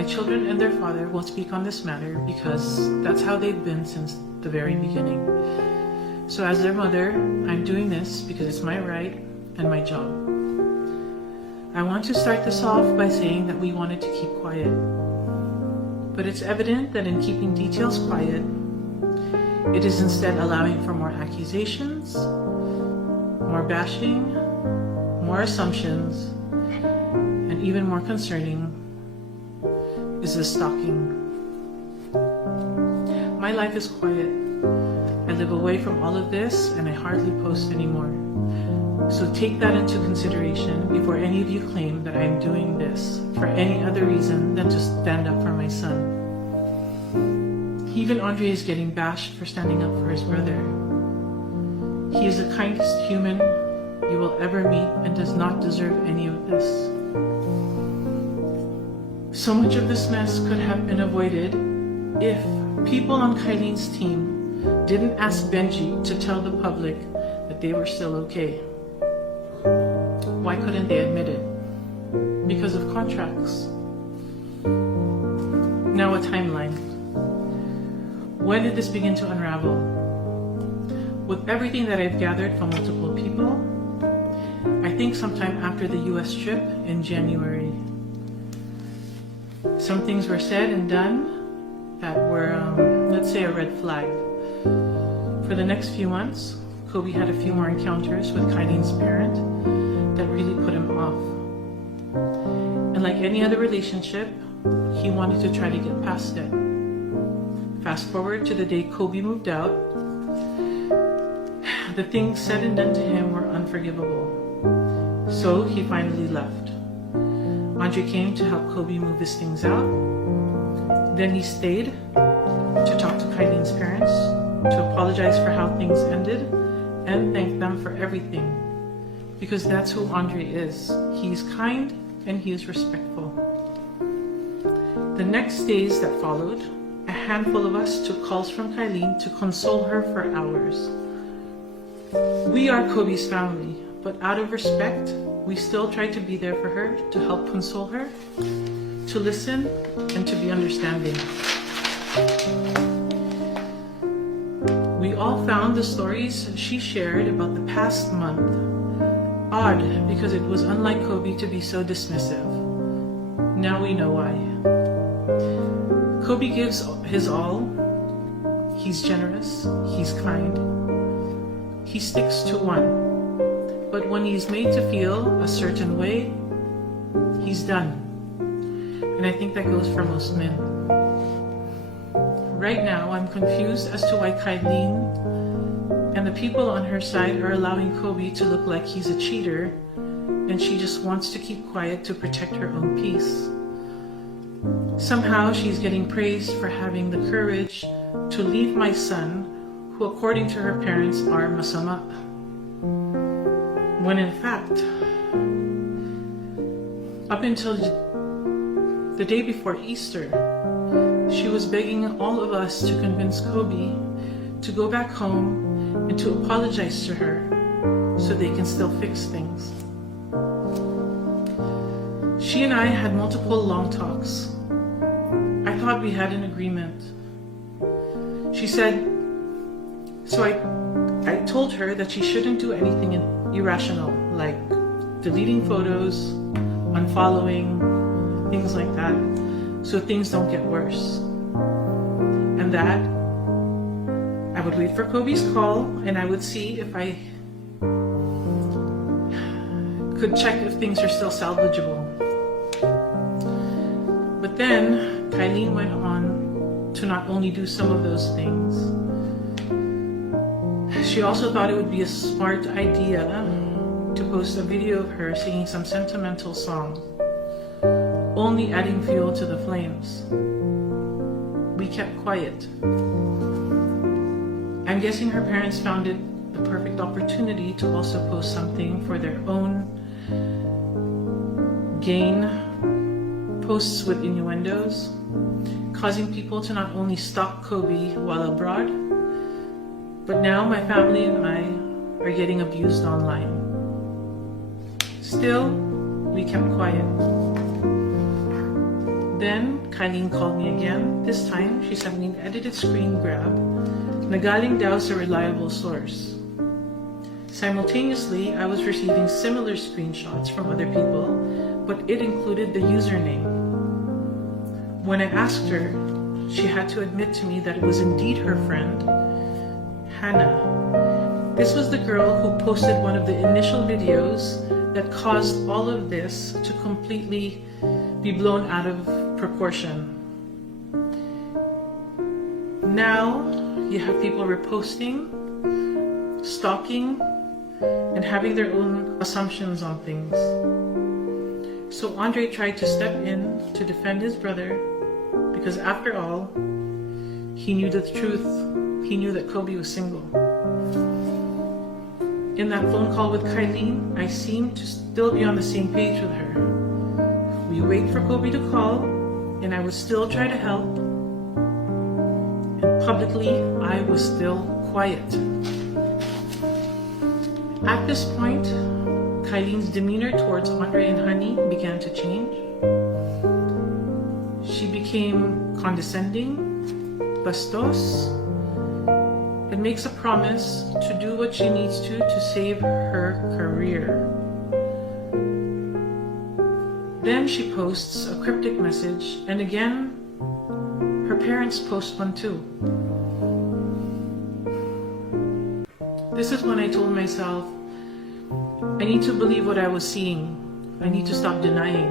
My children and their father will speak on this matter because that's how they've been since the very beginning. So as their mother, I'm doing this because it's my right and my job. I want to start this off by saying that we wanted to keep quiet. But it's evident that in keeping details quiet, it is instead allowing for more accusations, more bashing, more assumptions, and even more concerning is the stalking. My life is quiet. I live away from all of this and I hardly post anymore. So take that into consideration before any of you claim that I'm doing this for any other reason than to stand up for my son. Even Andre is getting bashed for standing up for his brother. He is the kindest human you will ever meet and does not deserve any of this. So much of this mess could have been avoided if people on Kylene's team didn't ask Benji to tell the public that they were still okay. Why couldn't they admit it? Because of contracts. Now a timeline. When did this begin to unravel? With everything that I've gathered from multiple people, I think sometime after the US trip in January. Some things were said and done that were, let's say, a red flag. For the next few months, Kobe had a few more encounters with Kylene's parent that really put him off. And like any other relationship, he wanted to try to get past it. Fast forward to the day Kobe moved out, the things said and done to him were unforgivable. So he finally left. Andre came to help Kobe move his things out. Then he stayed to talk to Kylene's parents, to apologize for how things ended, and thank them for everything. Because that's who Andre is. He's kind and he is respectful. The next days that followed, a handful of us took calls from Kylen to console her for hours. We are Kobe's family, but out of respect, we still try to be there for her, to help console her, to listen, and to be understanding. We all found the stories she shared about the past month odd because it was unlike Kobe to be so dismissive. Now we know why. Kobe gives his all. He's generous. He's kind. He sticks to one. But when he's made to feel a certain way, he's done. And I think that goes for most men. Right now, I'm confused as to why Kylen and the people on her side are allowing Kobe to look like he's a cheater and she just wants to keep quiet to protect her own peace. Somehow she's getting praised for having the courage to leave my son, who according to her parents are masama. When in fact, up until the day before Easter, she was begging all of us to convince Kobe to go back home and to apologize to her so they can still fix things. She and I had multiple long talks. I thought we had an agreement. She said, so I told her that she shouldn't do anything irrational, like deleting photos, unfollowing, things like that, so things don't get worse. And that I would wait for Kobe's call and I would see if I could check if things are still salvageable. But then Kylen went on to not only do some of those things, she also thought it would be a smart idea to post a video of her singing some sentimental song, only adding fuel to the flames. We kept quiet. I'm guessing her parents found it the perfect opportunity to also post something for their own gain, posts with innuendos, causing people to not only stalk Kobe while abroad, but now my family and I are getting abused online. Still, we kept quiet. Then, Kylen called me again. This time, she sent me an edited screen grab na galing daw sa reliable source. Simultaneously, I was receiving similar screenshots from other people, but it included the username. When I asked her, she had to admit to me that it was indeed her friend, Hannah. This was the girl who posted one of the initial videos that caused all of this to completely be blown out of proportion. Now, you have people reposting, stalking, and having their own assumptions on things. So Andre tried to step in to defend his brother because after all, he knew the truth. He knew that Kobe was single. In that phone call with Kylen, I seemed to still be on the same page with her. We wait for Kobe to call, and I would still try to help. And publicly, I was still quiet. At this point, Kylen's demeanor towards Andre and Honey began to change. She became condescending, bastos, and makes a promise to do what she needs to save her career. Then she posts a cryptic message, and again, her parents post one too. This is when I told myself, I need to believe what I was seeing. I need to stop denying.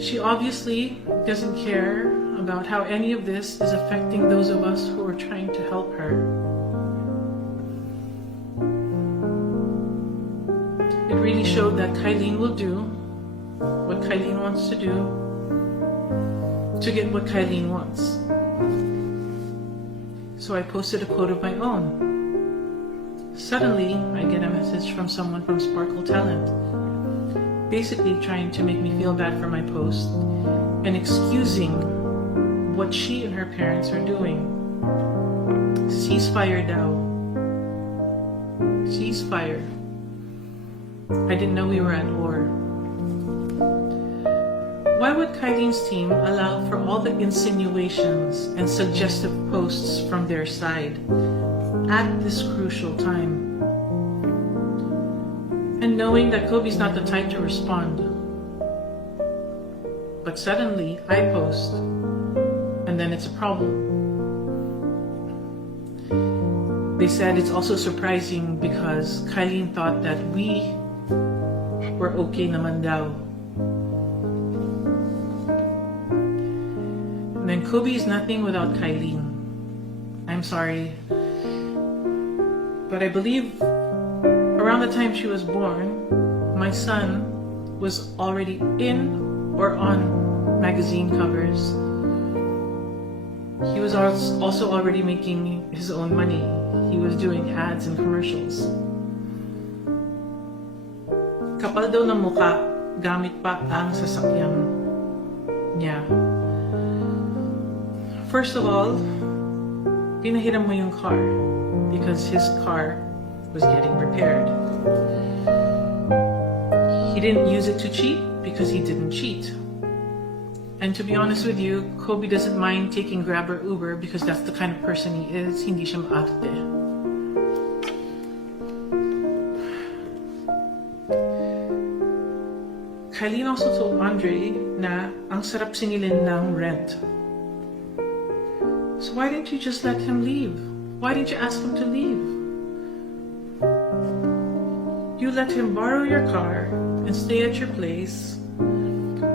She obviously doesn't care about how any of this is affecting those of us who are trying to help her. It really showed that Kylen will do what Kylen wants to do to get what Kylen wants. So I posted a quote of my own. Suddenly, I get a message from someone from Sparkle Talent, basically trying to make me feel bad for my post and excusing what she and her parents are doing. Ceasefire daw. Ceasefire. I didn't know we were at war. Why would Kylen's team allow for all the insinuations and suggestive posts from their side at this crucial time? And knowing that Kobe's not the type to respond. But suddenly, I post, and then it's a problem. They said it's also surprising because Kylen thought that we were okay naman daw. And then Kobe is nothing without Kylen. I'm sorry. But I believe around the time she was born, my son was already in or on magazine covers. He was also already making his own money. He was doing ads and commercials. Kapal daw ng mukha, gamit pa ang sasakyan niya. First of all, pinahiram mo yung car because his car was getting repaired. He didn't use it to cheat because he didn't cheat. And to be honest with you, Kobe doesn't mind taking Grab or Uber because that's the kind of person he is. Hindi siya maarte. Kylen also told Andre na ang sarap singilin ng rent. So why didn't you just let him leave? Why didn't you ask him to leave? You let him borrow your car and stay at your place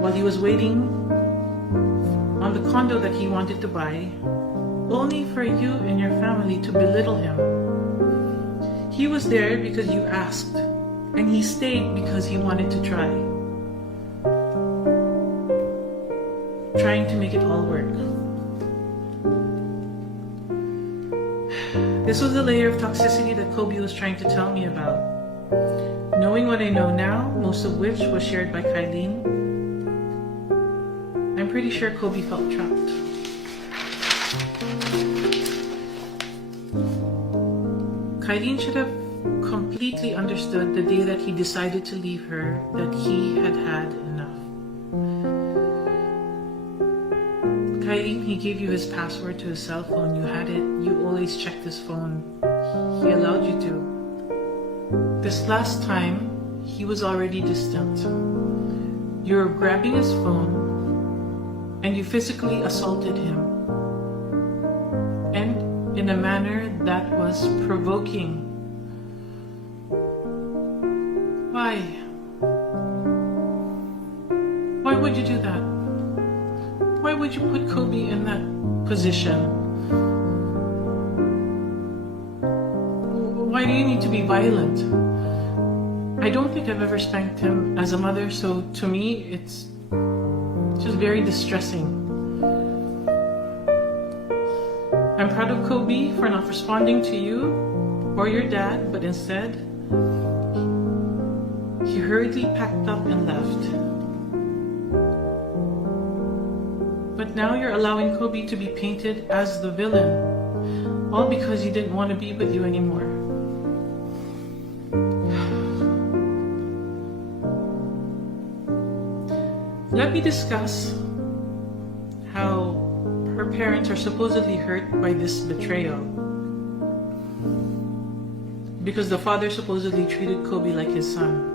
while he was waiting on the condo that he wanted to buy, only for you and your family to belittle him. He was there because you asked, and he stayed because he wanted to try. Trying to make it all work. This was the layer of toxicity that Kobe was trying to tell me about. Knowing what I know now, most of which was shared by Kylen, I'm pretty sure Kobe felt trapped. Kylen should have completely understood the day that he decided to leave her that he had had enough. Kylen, he gave you his password to his cell phone. You had it. You always checked his phone. He allowed you to. This last time, he was already distant. You were grabbing his phone and you physically assaulted him. And in a manner that was provoking. Why? Why would you do that? Why would you put Kobe in that position? Why do you need to be violent? I don't think I've ever spanked him as a mother, so to me, it's just very distressing. I'm proud of Kobe for not responding to you or your dad, but instead, he hurriedly packed up and left. But now you're allowing Kobe to be painted as the villain, all because he didn't want to be with you anymore. Let me discuss how her parents are supposedly hurt by this betrayal. Because the father supposedly treated Kobe like his son.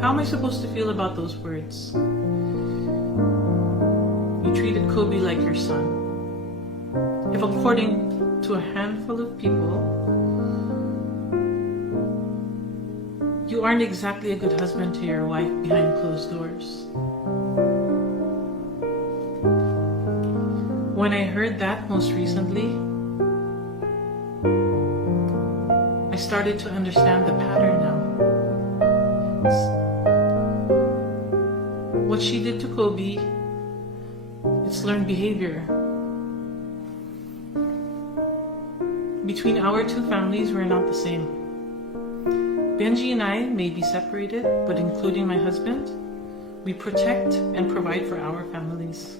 How am I supposed to feel about those words? You treated Kobe like your son. If according to a handful of people, you aren't exactly a good husband to your wife behind closed doors. When I heard that most recently, I started to understand the pattern now. What she did to Kobe, it's learned behavior. Between our two families, we're not the same. Benji and I may be separated, but including my husband, we protect and provide for our families.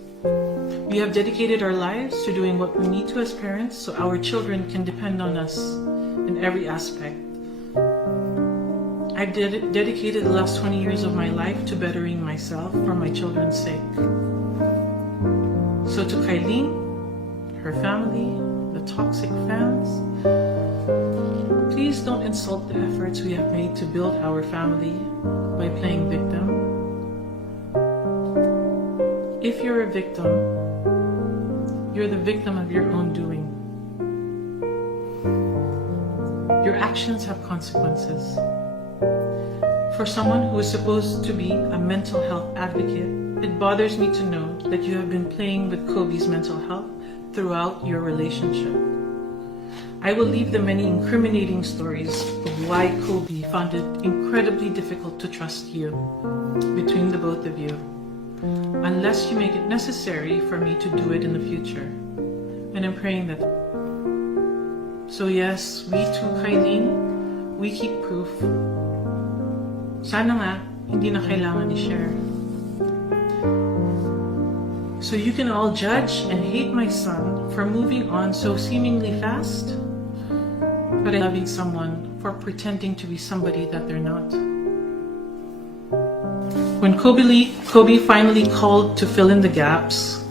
We have dedicated our lives to doing what we need to as parents so our children can depend on us in every aspect. I've dedicated the last 20 years of my life to bettering myself for my children's sake. So to Kylen, her family, the toxic fans, please don't insult the efforts we have made to build our family by playing victim. If you're a victim, you're the victim of your own doing. Your actions have consequences. For someone who is supposed to be a mental health advocate, it bothers me to know that you have been playing with Kobe's mental health throughout your relationship. I will leave the many incriminating stories of why Kobe found it incredibly difficult to trust you between the both of you, unless you make it necessary for me to do it in the future. And I'm praying that. So yes, we too, Kylen, we keep proof. Sana nga, hindi na kailangan i-share. So you can all judge and hate my son for moving on so seemingly fast, but loving someone for pretending to be somebody that they're not. When Kobe finally called to fill in the gaps,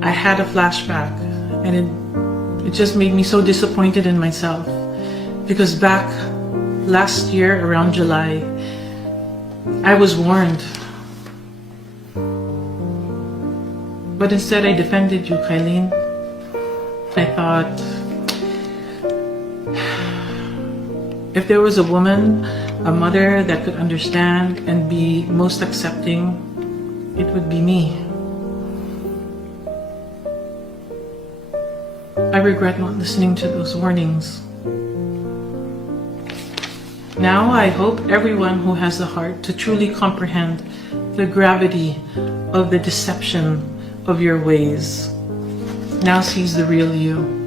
I had a flashback, and it just made me so disappointed in myself, because back last year around July, I was warned. But instead I defended you, Kylen. I thought, if there was a woman, a mother that could understand and be most accepting, it would be me. I regret not listening to those warnings. Now I hope everyone who has the heart to truly comprehend the gravity of the deception of your ways now sees the real you.